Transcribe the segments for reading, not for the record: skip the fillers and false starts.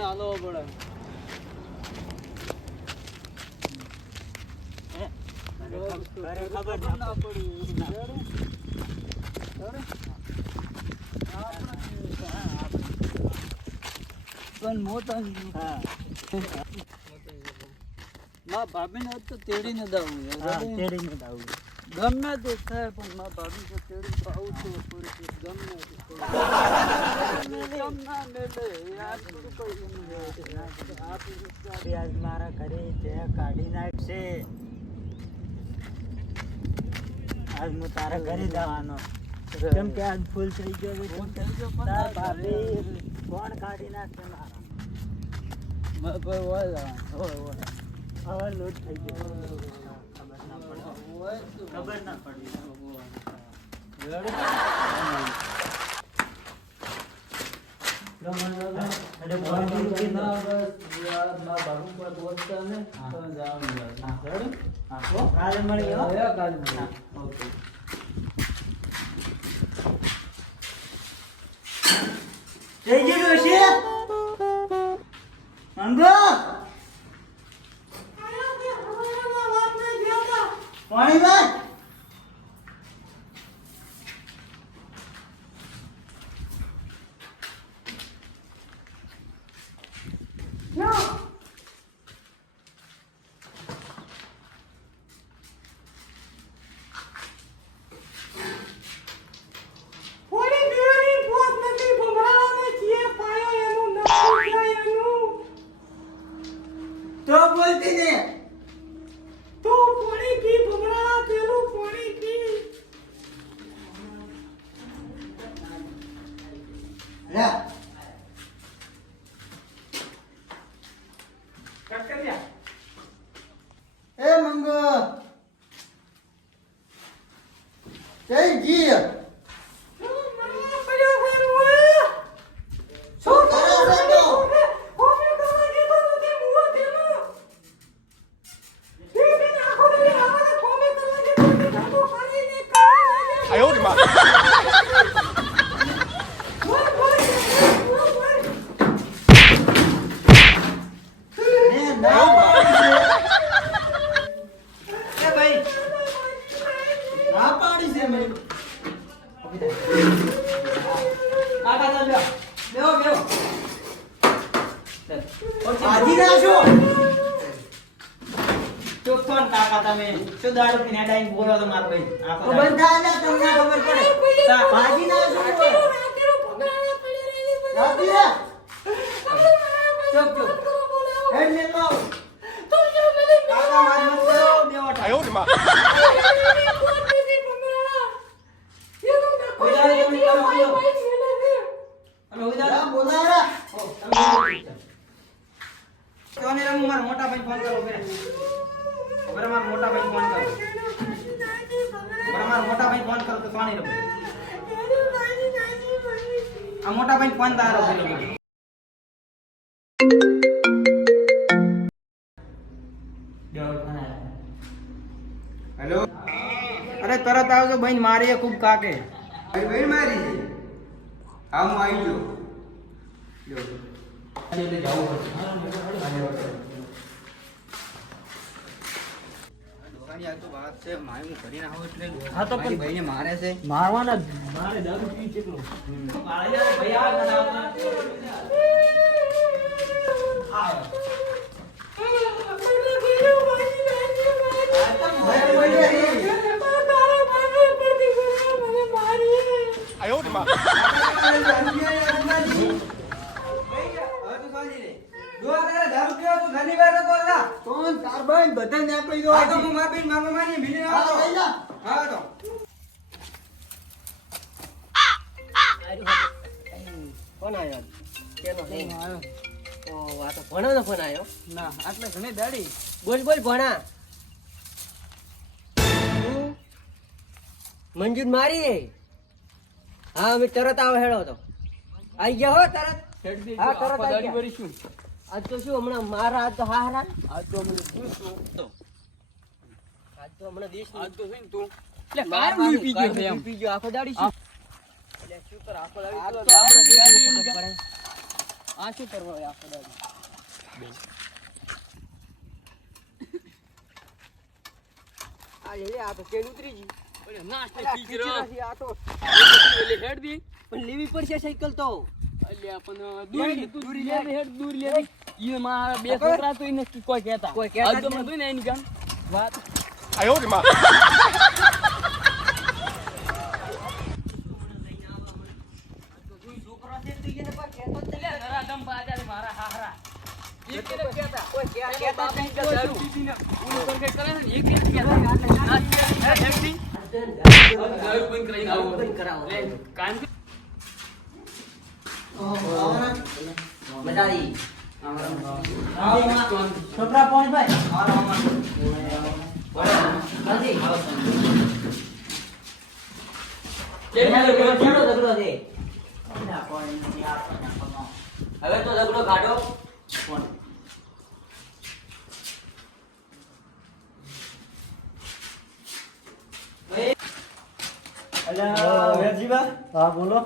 હાલો પડે ખબર ના પડી પણ મોટા માં ભાભી ને તો તેડીને દાવું તેડીને દાવું ગમે તે થાય પણ માં ભાભી તો તેડી તો આવું તો ગમે આજ મારા ઘરે જે કાઢી નાખશે આજ હું તારા ઘરે જવાનો કેમ કે આજ ફૂલ થઈ ગયો તાર ભાભી કોણ કાઢી નાખશે મારા હોય હવે લોટ થઈ ગયો ખબર ના પડી કાલે મળી જય જય ડોશી અંગો પાણી ભાઈ તો બોલતી ને તો પાણી પી ભમરા પેલું પાણી પી લા કટ કર્યા એ મંગો જય જી દારૂ પીને ડાઈન બોલો તો માર ભાઈ આખો બંધ આલા તમને ખબર પડે ભાજી ના શું રાતી રે ચુપ ચુપ હેડ લે લો કાકા માર મત કરો બેવટા આયો ને માં કોને રમ માર મોટા ભાઈ ફોન કરો બેરે બરાબર માર મોટા ભાઈ ફોન કરો બરાબર માર મોટા ભાઈ ફોન કરો તો સોની રમ આ મોટા ભાઈ ફોન તારો પેલો હેલો અરે તરત આવજો બહેન મારી ખૂબ કાકે બહેન મારી છે હા હું આવી ગયો એટલે જાવું પડશે આ તો વાત છે મારે હું કરી નાખું એટલે હા તો પણ ભાઈને મારે છે મારવાના મારે દારૂ પી ચેકલો મારે યાર ભાઈ આ બનાવના આ આયો ને માં દારૂ પીવા તો ઘણી વાર બોલલા તો તાર બેન બધા ને આપી દો તો હું માપીને મામા માની મિલી આવો હા તો ફોન આવ્યો કેનો આવ્યો ઓ આ તો ભણાનો ફોન આવ્યો ના આટલે ઘણી દાડી બોલ બોલ ભણા મંજૂર મારી હા અમે તરત આવ હેડો તો આઈ ગયા હો તરત હા તરત દાડી ભરીશું આજ તો શું હમણાં મારા આજ તો હારા આજ તો મને શું આજ તો હમણાં દેશ આજ તો છે ને તું એટલે કાર નું પી ગયો છે એમ પી ગયો આખો દાડી શું એટલે શું કર આખો દાડી તો આપણે દેશ ખબર પડે આ શું કરવા હોય આખો દાડો? આ તો ચેન ઉતરી ગઈ. ઓલે નાસ્તે અલા, ખીચરો. ખીચડાથી આ તો ઓલે હેડ બી. પણ લેવી પડશે સાયકલ તો. અલ્યા પણ દૂરી, તું દૂરી લે લે. હેડ દૂર લે. ઈ મારા બે ખબર? છોકરા તો ઈને કોઈ કહેતા. કોઈ કહેતા આજ તો જ મને નહીં. જોઈને એની ગામ વાત. છોકરો છે તો એને કોઈ કહેતો જ નહીં. અલ્યા નરાધમ બાજા મારા હાહરા. એ કેને કહેતા? કોઈ કહેતા જ નહીં કે દારૂ દારૂ. પીપીને ઓલું પર કંઈક કરે છે ને, એ કેને કહેતા? આ હેડ બી. દારૂ બંધ કરાઈને આવો. બંધ કરાવો. લે, કાન મજા આવી. છોકરા પાણી ભાઈ હાજી. કેમ કેનો ઝઘડો છે? હવે તો ઝઘડો કાઢો. હા બોલો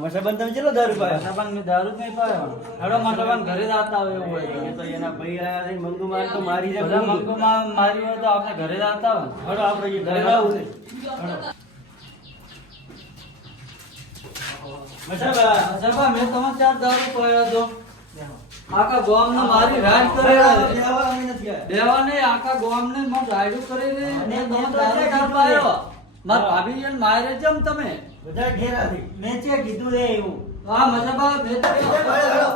મસાબાન તમે ચેલો દારૂ પાયો? મસાબાન મેં દારૂ જ નહીં પાયો હેડો મસાબાન ઘરે જ આવતા હોય એવું હોય એ તો એના ભાઈ આયા છે, મંગુ માર તો મારી જાય. બધા મંગોમાં મારી હોય તો આપણે ઘરે જ આવતા હોય હેડો આપણે એ ઘરે ઘરે આવું આવું મસાબા મસાબા મેં તમારે ચાર દારૂ પાયો હતો આખા ગામને મારી રાજ કરે દેવા અમે નથી આયા. દેવા ને આખા ગામને માં રાયડું કરી ને અને મેં મેં તમારે તો દારૂ છે ના પાયો મારા ભાભી એને મારે જેમ તમે બધા ઘેરા છે. મેં છે કીધું રે એવું હા મસાબા મેં તો હેડો, હેડો.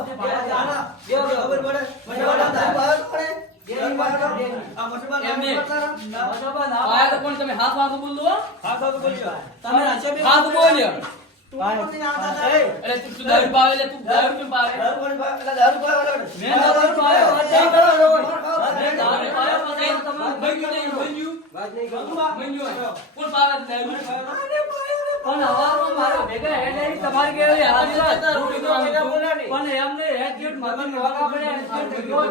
ખબર પડે? મસાબાના દારૂ પાયો તો પડે? દારૂ પાયો તો? આ મસાબાના એમને. દારૂ પાયો તો? મસાબા ના આયા તો પણ તમે હાથ વાગો બોલો હો. હા, બાબુ બોલ્યો. તમે રાશે હાથ બોલ્યો. તું પણ નહીં આવતા હતા. એ, એટલે તું દારૂ પાવે એટલે તું દારૂ કેમ પાવે? દારૂ પાણી પાયો, પેલા દારૂ પાયો વાળો. મેં દારૂ પાયો. એ કરો, કરો. મેં દારૂ પાયો પછી તમે મંજુ નહીં, મંજુ. વાત નહીં કરું. મંજુ હોય. કોણ પાવે દારૂ? પણ હવારમાં મારા ભેગા હેડ આવી તમારી ઘરે હાથ હતા, રોટી ખાવાની. પણ એમને હેડ ગેટ માથે વાગા પડ્યા અને હેડ ગયો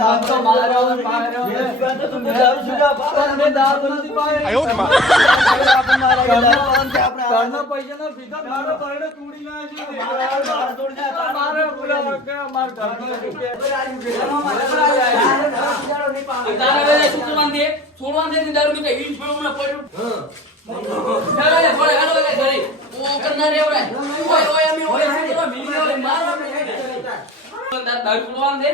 દારૂ તો માર્યો, માર્યો. તમે દારૂ છૂટા પાડો. મેં દારૂ નથી પાયો. ઘરના પૈસાનો ભીખા મારો પરડો તોડી નાખ્યો છે. મારે બોલાવો કે અમાર ઘરનો તારા વેલે શું કરવાનું છે? છોડવાનું છે ને દારૂ પીતા ઈ છોડવું ના પડ્યું. ચાલો લે, ફળે, હાલો લે ઘરે. ઓ કરનાર એવડે. ઓય ઓય અમે ઓય શું કરવા મીને ઓય મારો. દારૂ છોડવાનું છે?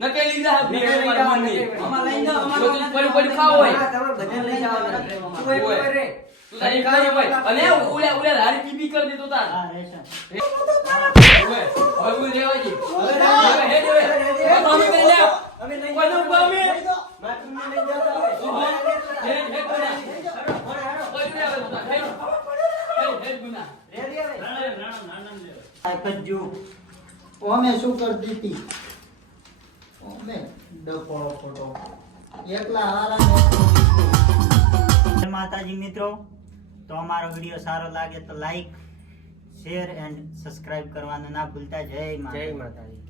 નકે લીધા હે ભેળ મારા મમ્મી. આમાં લઈ જાઓ, આમાં બધું પડી પડી ખાવ હોય. તમારે બધાને લઈ જવાના. તું એક ઓય. વાર રે. તું તારી ખાઈ હોય. અને ઉલે ઉલે હારી પીપી કરી દેતો તાર. હા રેશન ઓય, હવે હું રેવાજી. હવે હેડ હવે. હવે તો અમે કરી લે. અમે નહીં કોઈ નું પામે. માથું નહીં જતા હોય. હેડ હેડ ગુના. કોઈ નું આવે તો હેડ. હેડ ગુના. ઓમે શું કરતી હતી ઓમે ડકોળો ફોટો એકલા હારા માતાજી મિત્રો તો અમારો વિડીયો સારો લાગે તો લાઈક શેર એન્ડ સબસ્ક્રાઇબ કરવાનું ના ભૂલતા. જય માતા. જય માતાજી.